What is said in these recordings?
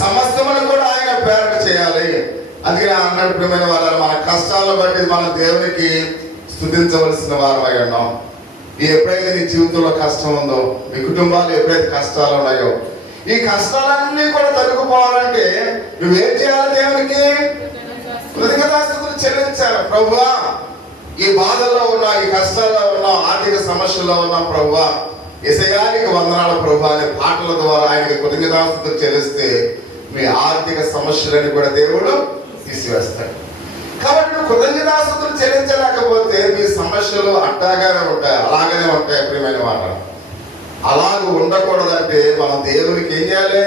సమస్తమును కూడా ఆయన పేరట చేయాలి. అందుకని అన్నాడు, ప్రియమైన వాళ్ళ మన కష్టాలను బట్టి మనం దేవునికి స్తుతించవలసిన వారమై ఉన్నాం. ఎప్పుడైతే నీ జీవితంలో కష్టం ఉందో, మీ కుటుంబాలు ఎప్పుడైతే కష్టాలు ఉన్నాయో, ఈ కష్టాలన్నీ కూడా తొలగిపోవాలంటే నువ్వేం చేయాలి? దేవునికి కృతజ్ఞతాస్తుతులు చెల్లించాలి. ప్రభువా, ఈ బాధల్లో ఉన్నా, ఈ కష్టాల్లో ఉన్నా, ఆర్థిక సమస్యల్లో ఉన్నా, ప్రభువా యేసయ్యానికి వందనాలు ప్రభువా అనే పాటల ద్వారా ఆయనకి కృతజ్ఞతాస్తుతులు చెల్లిస్తే మీ ఆర్థిక సమస్యలని కూడా దేవుడు తీసివేస్తాడు. కాబట్టి నువ్వు కృతజ్ఞతాస్తుతులు చెల్లించలేకపోతే మీ సమస్యలు అట్టాగానే ఉంటాయి, అలాగనే ఉంటాయి. ప్రియమైన మాట అలాగ ఉండకూడదంటే మనం దేవునికి ఏం చేయాలి?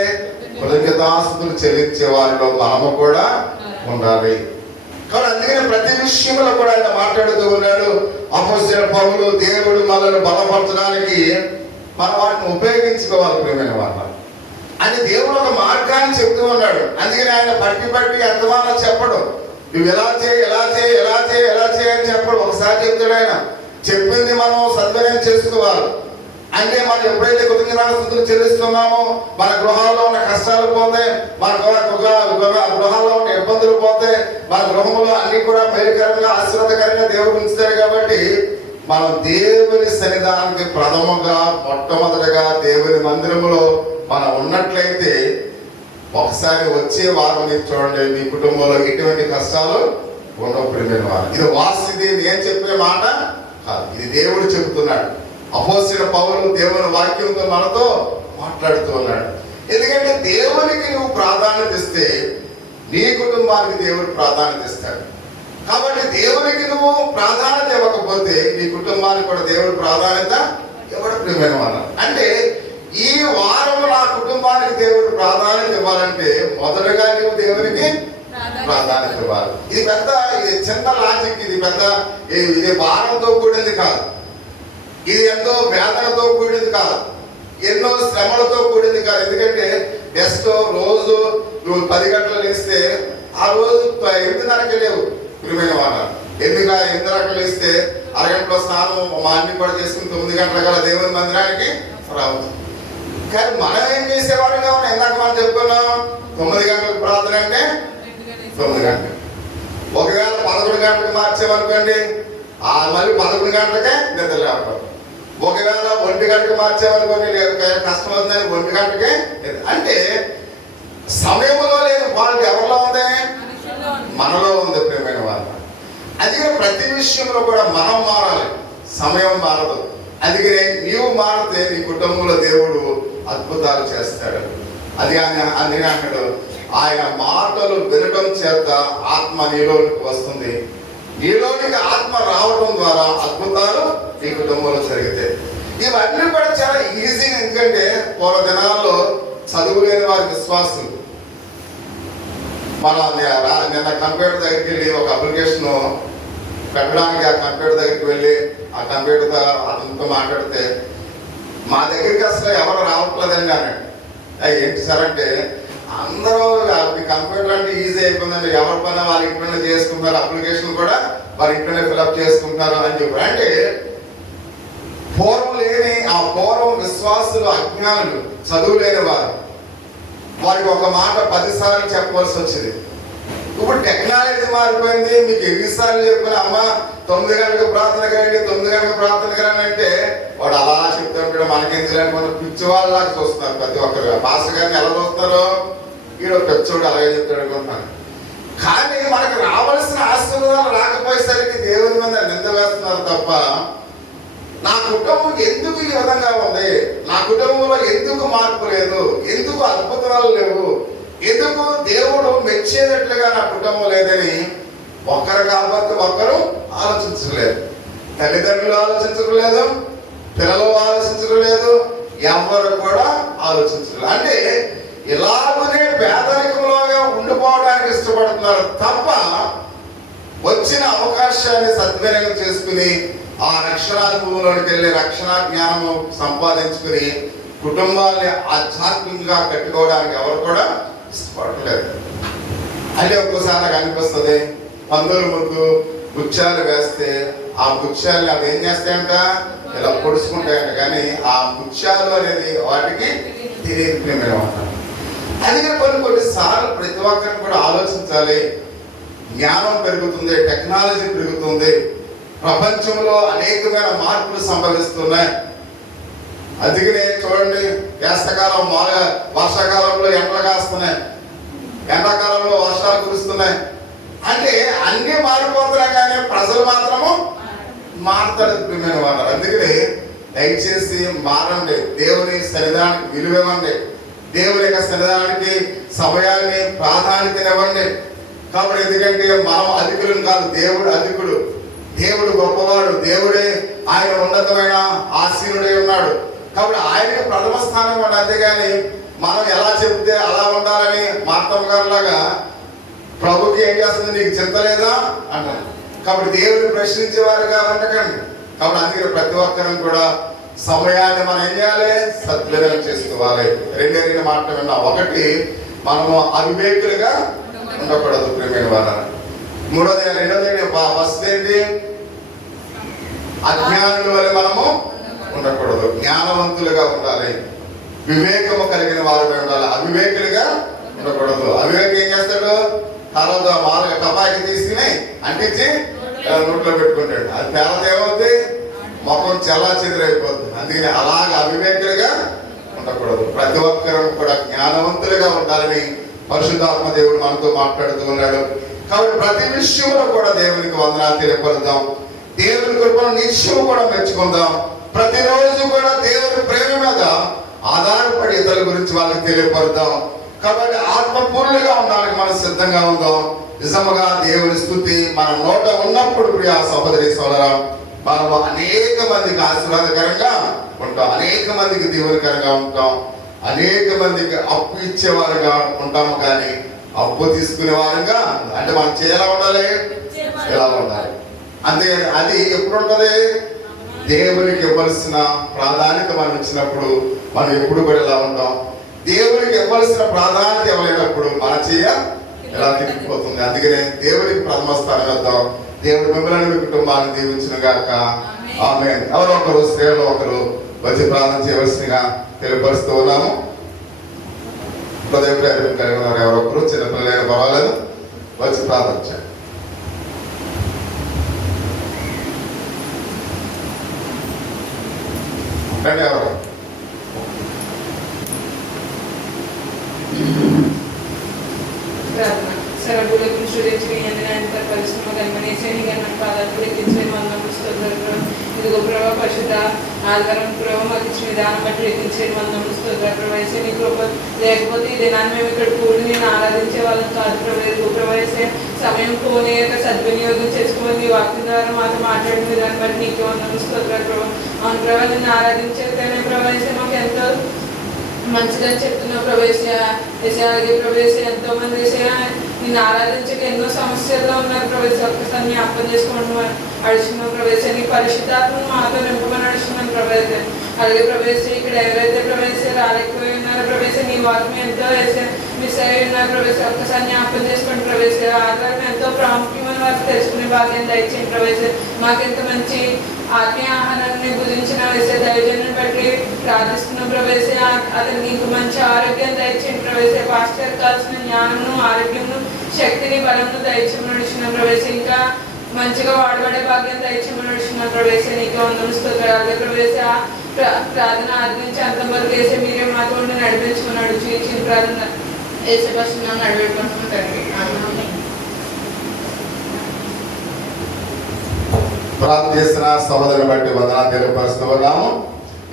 కృతజ్ఞతాస్తుతులు చెల్లించే వారిలో మనము కూడా ఉండాలి. కాబట్టి అందుకని ప్రతి విషయంలో కూడా ఆయన మాట్లాడుతూ ఉన్నాడు. అపోస్తలుడైన పౌలు దేవుడు మనల్ని బలపరచడానికి మనం వాటిని ఉపయోగించుకోవాలి. ప్రియమైన మాట అని దేవుడు ఒక మార్గాన్ని చెప్తూ ఉన్నాడు. అందుకని ఆయన పట్టి ఎంతమానో చెప్పడు. నువ్వు ఎలా చేయి అని చెప్పడు. ఒకసారి చెప్తాడు ఆయన. చెప్పింది మనం సద్వినియోగం చేసుకోవాలి. అంటే మనం ఎప్పుడైతే కృతజ్ఞతాస్తుతులు చెల్లిస్తున్నామో మన గృహాల్లో ఉన్న కష్టాలు పోతాయి, మన గృహాల్లో ఉన్న ఇబ్బందులు పోతాయి, మన గృహంలో అన్ని కూడా మేలుకరంగా ఆశీర్వాదకరంగా దేవుడు ఉంచుతాడు. కాబట్టి మనం దేవుని సన్నిధానానికి ప్రథమంగా మొట్టమొదటిగా దేవుని మందిరంలో మనం ఉన్నట్లయితే ఒకసారి వచ్చే వారం మీరు చూడండి, మీ కుటుంబంలో ఎటువంటి కష్టాలు ఉండవు. ప్రియమైన వారు, ఇది వాస్తది నేను చెప్పే మాట కాదు, ఇది దేవుడు చెబుతున్నాడు. అపోస్తలుడైన పౌలు దేవుని వాక్యంతో మనతో మాట్లాడుతూ ఉన్నాడు. ఎందుకంటే దేవునికి నువ్వు ప్రాధాన్యత ఇస్తే నీ కుటుంబానికి దేవుడు ప్రాధాన్యత ఇస్తాడు. కాబట్టి దేవునికి నువ్వు ప్రాధాన్యత ఇవ్వకపోతే నీ కుటుంబానికి కూడా దేవుడు ప్రాధాన్యత ఇవ్వడు. ప్రియమైన వారు, అంటే ఈ వారం నా కుటుంబానికి దేవుడు ప్రాధాన్యత ఇవ్వాలంటే మొదటగా నువ్వు దేవునికి ప్రాధాన్యత ఇవ్వాలి. ఇది చిన్న లాజిక్, ఇది భారంతో కూడింది కాదు, ఇది ఎంతో వేదనతో కూడింది కాదు, ఎన్నో శ్రమలతో కూడింది కాదు. ఎందుకంటే జస్ట్ రోజు నువ్వు 10 గంటలు లేస్తే ఆ రోజు 8:30కి లేవు. ప్రియమైన వారు, 8:30కి లేస్తే అరగంటలో స్నానం మా అన్ని కూడా చేసుకుని 9 గంటల కల్లా దేవుని మందిరానికి రావచ్చు. కానీ మనం ఏం చేసేవాడు కావాలి? ఇందాక మనం చెప్పుకున్నాం 9 గంటలకు ప్రార్థన అంటే 9 గంటలు. ఒకవేళ 11 గంటలకు మార్చేమనుకోండి, మళ్ళీ 11 గంటలకే నిద్ర లేకపోవడం. ఒకవేళ 1 గంటకు మార్చేమనుకోండి, కష్టం అవుతుందని 1 గంటకే. అంటే సమయంలో లేని క్వాలిటీ ఎవరిలో ఉంది? మనలో ఉంది. ప్రియమైన వారు, అందుకే ప్రతి విషయంలో కూడా మనం మారాలి, సమయం మారదు. అందుకనే నీవు మారితే నీ కుటుంబంలో దేవుడు అద్భుతాలు చేస్తాడు. అందుకని అన్నాడు, ఆయన మాటలు వినడం చేత ఆత్మ నీలోనికి వస్తుంది, నీలోనికి ఆత్మ రావడం ద్వారా అద్భుతాలు నీ కుటుంబంలో జరుగుతాయి. ఇవన్నీ కూడా చాలా ఈజీ. ఎందుకంటే పూర్వ దినాల్లో చదువు లేని వారి విశ్వాసులు మన నిన్న కంప్యూటర్ దగ్గరికి వెళ్ళి ఒక అప్లికేషన్ పెట్టడానికి ఆ కంప్యూటర్ దగ్గరికి వెళ్ళి ఆ కంప్యూటర్తో అతనితో మాట్లాడితే మా దగ్గరికి అసలు ఎవరు రావట్లేదండి అన్నాడు. ఏంటి సార్ అంటే, అందరూ కంప్యూటర్ అంటే ఈజీ అయిపోయిందండి, ఎవరి పైన వాళ్ళ ఇంట్లోనే చేసుకుంటారు, అప్లికేషన్ కూడా వారి ఇంట్లోనే ఫిల్అప్ చేసుకుంటారు అని చెప్పి. అంటే పూర్వం విశ్వాసులు అజ్ఞానులు, చదువు లేని వారికి ఒక మాట 10 సార్లు చెప్పవలసి వచ్చింది. ఇప్పుడు టెక్నాలజీ మారిపోయింది. మీకు ఎన్నిసార్లు చెప్పిన అమ్మ 9 గంటలకు ప్రార్థన కరండి, 9 గంటలకు ప్రార్థన కరండి అంటే వాడు అలా చెప్తూ ఉంటాడు. మనకెందుకు మనం పిచ్చి వాళ్ళలాగా చూస్తున్నారు ప్రతి ఒక్కరు. పాస్టర్ గారిని ఎలా చూస్తారో ఈడో పిచ్చోడు అలాగే చెప్తాడు అనుకుంటున్నాను. కానీ మనకు రావాల్సిన ఆశీర్వాదాలు రాకపోయేసరికి దేవుని మీద నింద వేస్తున్నారు తప్ప, నా కుటుంబం ఎందుకు ఈ విధంగా ఉంది, నా కుటుంబంలో ఎందుకు మార్పు లేదు, ఎందుకు అద్భుతాలు లేవు, ఎందుకు దేవుడు మెచ్చేటట్లుగా నా కుటుంబం లేదని ఒకరు కాబట్టి ఒకరు ఆలోచించలేదు. తల్లిదండ్రులు ఆలోచించలేదు, పిల్లలు ఆలోచించలేదు, ఎవరు కూడా ఆలోచించలేదు. అంటే ఇలాగనే పేదరికంలోగా ఉండిపోవడానికి ఇష్టపడుతున్నారు తప్ప వచ్చిన అవకాశాన్ని సద్వినియోగం చేసుకుని ఆ రక్షణానుభవంలోకి వెళ్ళి రక్షణ జ్ఞానము సంపాదించుకుని కుటుంబాన్ని ఆధ్యాత్మికంగా కట్టుకోవడానికి ఎవరు కూడా ఇష్టపడలేదు. అంటే ఒక్కోసారి నాకు అనిపిస్తుంది, పందుల ముందు గుచ్చాలు వేస్తే ఆ గుచ్చాలు అవి ఏం చేస్తాయంట, ఇలా పొడుచుకుంటాయంట. కానీ ఆ గుచ్చాలు అనేది వాటికి తెలియదు. అందుకే కొన్నిసార్లు ప్రతి ఒక్కరిని కూడా ఆలోచించాలి. జ్ఞానం పెరుగుతుంది, టెక్నాలజీ పెరుగుతుంది, ప్రపంచంలో అనేకమైన మార్పులు సంభవిస్తున్నాయి. అందుకనే చూడండి, వేసవకాలం మామూలుగా వర్షాకాలంలో ఎండలు కాస్తున్నాయి, ఎండాకాలంలో వర్షాలు కురుస్తున్నాయి. అంటే అన్ని మారిపోతున్నాయి కానీ ప్రజలు మాత్రము మారుతారు. అందుకని దయచేసి మారండి, దేవుని సన్నిధానానికి విలువివ్వండి, దేవుని యొక్క సన్నిధానానికి సమయాన్ని ప్రాధాన్యతనివ్వండి. కాబట్టి ఎందుకంటే మనం అధికులం కాదు, దేవుడు అధికుడు, దేవుడు గొప్పవాడు, దేవుడే ఆయన ఉన్నతమైన ఆసీనుడై ఉన్నాడు. కాబట్టి ఆయనకి ప్రథమ స్థానం ఉండాలి. అంతేగాని మనం ఎలా చెప్తే అలా ఉండాలని మార్తమ్మ గారు లాగా ప్రభుకి ఏం చేస్తుంది, నీకు చింత లేదా అంటారు. కాబట్టి దేవుడిని ప్రశ్నించేవారుగా ఉండకండి. కాబట్టి అందుకని ప్రతి ఒక్కరం కూడా సమయాన్ని మనం ఏం చేయాలి, సద్వినియోగం చేసుకోవాలి. రెండు మాటలు విన్నా. ఒకటి, మనము అవివేకులుగా ఉండకూడదు ప్రియమైన వారు. రెండోది ఫస్ట్ ఏంటి, అజ్ఞానుల వల్ల మనము ఉండకూడదు, జ్ఞానవంతులుగా ఉండాలి, వివేకము కలిగిన వారు ఉండాలి, అవివేకులుగా ఉండకూడదు. అవివేకం ఏం చేస్తాడు, తర్వాత మామూలుగా టపాకి తీసుకుని అంటించి నోట్లో పెట్టుకుంటాడు. అది పేరత ఏమవుతుంది, ముఖం చెల్లా చెదిరైపోతుంది. అందుకని అలాగ అవివేకులుగా ఉండకూడదు. ప్రతి ఒక్కరూ కూడా జ్ఞానవంతులుగా ఉండాలని పరిశుద్ధాత్మ దేవుడు మనతో మాట్లాడుతూ ఉన్నాడు. కాబట్టి ప్రతి విషయంలో కూడా దేవునికి వందనాలు తెలియపరుద్దాం, దేవుని కృపను నిత్యం కూడా మెచ్చుకుందాం. ప్రతిరోజు కూడా దేవుని ప్రేమ మీద ఆధారపడి ఇతరుల గురించి వాళ్ళకి తెలియపరుద్దాం. కాబట్టి ఆత్మపూర్ణులుగా ఉండడానికి మనం సిద్ధంగా ఉందాం. నిజముగా దేవుని స్తుతి మన నోట ఉన్నప్పుడు ప్రియ సహోదరి సోదరా, మనం అనేక మందికి ఆశీర్వాదకరంగా ఉంటాం, అనేక మందికి దీవెనకరంగా ఉంటాం, అనేక మందికి అప్పు ఇచ్చేవారుగా ఉంటాము. కానీ అప్పు తీసుకునే వారుగా అంటే మనం ఎలా ఉండాలి, ఎలా ఉండాలి. అంతే. అది ఎప్పుడు ఉంటుంది, దేవునికి ఇవ్వాల్సిన ప్రాధాన్యత మనం ఇచ్చినప్పుడు మనం ఎప్పుడు కూడా ఎలా ఉంటాం. దేవునికి ఇవ్వాల్సిన ప్రాధాన్యత ఇవ్వలేనప్పుడు మన చెయ్య ఎలా తిరిగిపోతుంది. అందుకనే దేవునికి ప్రథమ స్థానం ఇద్దాం. దేవుడు మిమ్మల్ని మీ కుటుంబాన్ని దీవించిన గాక. ఆమేన్. ఎవరో ఒకరు స్త్రీలో ఒకరు వచ్చి ప్రార్థన చేయవలసిందిగా తెలియపరుస్తూ ఉన్నాము. హృదయ ప్రేరణ కలిగి ఉన్నారు ఎవరో ఒకరు, చిన్నపిల్లలైనా పర్వాలేదు, వచ్చి ప్రార్థన చేయండి. ఎవరు సరగులకు సూర్యించిన పరిశ్రమ కనుమనేసేని కన్నా పాదాలు ఎక్కించే మందం ఇదిగో ప్రభావ పరిశుద్ధ ఆధారం ప్రభావ మాకు ఇచ్చిన విధానం బట్టి ఎక్కించే మందం ప్రభావిసే నీ కృప లేకపోతే ఈ దినాన్ని మేము ఇక్కడ కూడి నేను ఆరాధించే వాళ్ళం కాదు. ప్రభు ప్రభావిసే సమయం పోనీ యొక్క సద్వినియోగం చేసుకొని నీ వాక్యం ద్వారా మాతో మాట్లాడిన విధానం బట్టి నీకు వందం ప్రభావ. అవును ప్రభావ, నిన్ను ఆరాధించేతేనే ప్రభావిసే మాకు ఎంతో మంచిగా చెప్తున్నావు ప్రవేశ. అలాగే ప్రవేశ ఎంతో మంది నిన్ను ఆరాధించక ఎన్నో సమస్యల్లో ఉన్నారు ప్రవేశ. ఒక్కసారి నీ అర్థం చేసుకోవడం అడుచున్నావు ప్రవేశ. నీ పరిశుద్ధాత్మను మాతో నింపమని అడుచున్నాను ప్రవేశ. అలాగే ప్రవేశ ఇక్కడ ఎవరైతే ప్రవేశ రాలేకపోయి ఉన్నారో ప్రవేశ, నీ వాక్యం ఎంతో మిస్ అయి ఉన్నారు ప్రవేశ. ఒక్కసారి నీ అర్థం చేసుకోండి ప్రవేశ. ఆధారం ఎంతో ప్రాముఖ్యమైన వారికి తెలుసుకునే భాగ్యం దయచేయండి ప్రవేశ. మాకెంత మంచి ఆత్మీయ ఆహారాన్ని గురించిన దైవజనుని బట్టి ప్రార్థిస్తున్నాం ప్రవేశ. అతను నీకు మంచి ఆరోగ్యం దయచేయండి ప్రవేశ. పాస్టర్ కావాల్సిన జ్ఞానము, ఆరోగ్యము, శక్తిని, బలమును దయచేయమని నడుచున్నాం ప్రవేశ. ఇంకా మంచిగా వాడబడే భాగ్యం దయచేయమని నడుచున్నాం ప్రవేశ. నీకు వందన స్తోత్రాలు ప్రవేశ. ప్రార్థన ఆది నుంచి అంతం వరకు వేసే మీరే మాతో ఉండి నడిపించుకుని నడుచు ఇచ్చిన ప్రార్థన వేసే పక్షులను నడిపెట్టుకుంటారండి. ప్రార్థన చేసిన సహోదరుని బట్టి వందనాలు తెలియపరుస్తూ ఉన్నాము.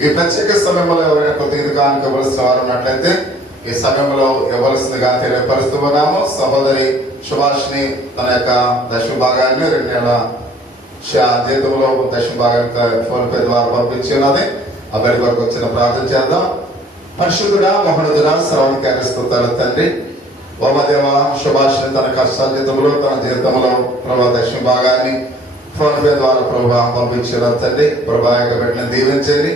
ఈ ప్రత్యేక సమయంలో ఎవరైనా కొద్ది కానుక ఇవ్వాల్సిన వారు ఉన్నట్లయితే ఈ సమయంలో ఇవ్వాల్సిందిగా తెలియపరుస్తూ ఉన్నాము. సహోదరి సుభాష్ని తన యొక్క దశమ భాగాన్ని 2 నెలల జీతంలో దశమ భాగానికి ఫోన్ పే ద్వారా పంపించి ఉన్నది. ఆ బయట వరకు వచ్చిన ప్రార్థన చేద్దాం. పరిశుద్ధుడా, మహోన్నతుడా, సర్వాధికారి స్తోత్రాలు తండ్రి. ఓమదేవ, సుభాష్ని తన కష్టార్జితంలో తన జీవితంలో ప్రభా దశమ భాగాన్ని ఫోన్ పే ద్వారా ప్రభా పంపించిన తండ్రి. ప్రభా యొక్క బిడ్డను దీవించండి.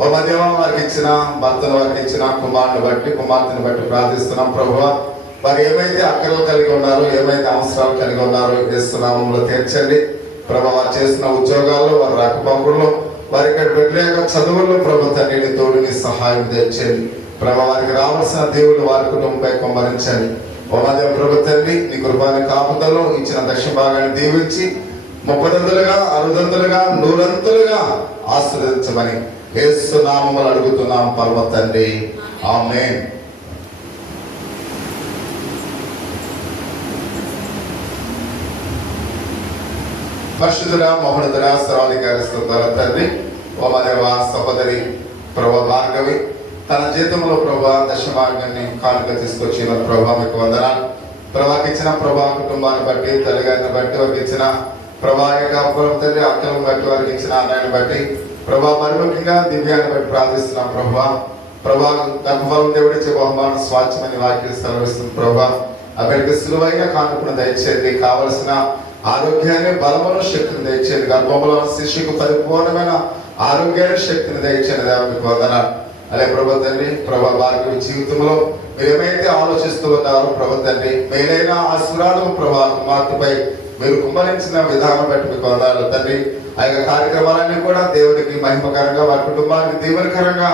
ఓ మధ్యమ వారికి ఇచ్చిన భర్తను, వారికి ఇచ్చిన కుమారుని బట్టి, కుమార్తెను బట్టి ప్రార్థిస్తున్నాం ప్రభువా. వారు ఏమైతే అక్కలు కలిగి ఉన్నారో, ఏమైతే అవసరాలు కలిగి ఉన్నారో యేసు నామములో తీర్చండి ప్రభా. వారు చేస్తున్న ఉద్యోగాల్లో, వారి రాకపోకల్లో, వారి ఇక్కడ బిడ్డల యొక్క చదువుల్లో ప్రభు తండ్రిని తోడుని సహాయం తెచ్చండి. ప్రభు వారికి రావాల్సిన దేవుడు వారి కుటుంబంపై కుమ్మరించండి. ఓ మా దేవ ప్రభు తండ్రి, నీ కృపాని కాపుదలో ఇచ్చిన దక్షిణ భాగాన్ని దీవించి 30 60 100 ఆశీర్వదించమని యేసు నామములో అడుగుతున్నాం పరమ తండ్రి. ఆమేన్. పరిశుద్ధుడా మహోన్నతుడా సర్వాధికారి స్తోత్రాల తండ్రి, ఓ మా దేవ సహోదరి ప్రభు భార్గవి తన జీతంలో ప్రభా దశమార్గాన్ని కానుక తీసుకొచ్చిన ప్రభా మీకు వందనాలు. ప్రభాకి ఇచ్చిన ప్రభా కుటుంబాన్ని బట్టి, తల్లిగారిని బట్టి, వారికి ఇచ్చిన ప్రభా యొక్క తండ్రి అక్కలను బట్టి, వారికి ఇచ్చిన అన్నయ్యని బట్టి ప్రభా మరి ముఖ్యంగా దివ్యాన్ని బట్టి ప్రార్థిస్తున్నాం. ప్రభా గర్భఫలం దేవుడిచ్చే బహుమానం స్వాచ్ఛమని వాక్యం సెలవిస్తుంది. ప్రభా అక్కడికి సులువైన కానుకను దయచేయండి. కావలసిన ఆరోగ్యాన్ని, బలమును, శక్తిని దయచేయండి. గర్భంలో శిశువుకు పరిపూర్ణమైన ఆరోగ్యాన్ని, శక్తిని దయచేయండి. దేవ మీకు వందనాలు. అలాగే ప్రభు తండ్రి, ప్రభా భార్గవి జీవితంలో మీరు ఏమైతే ఆలోచిస్తూ ఉన్నారో ప్రభు తండ్రి, మేలైన ఆశీర్వాదం ప్రభా కుమార్తెపై మీరు కుమ్మరించిన విధానం బట్టి మీకు వందనాలు తండ్రి. ఆ యొక్క కార్యక్రమాలన్నీ కూడా దేవుడికి మహిమకరంగా, వారి కుటుంబానికి దీవెనకరంగా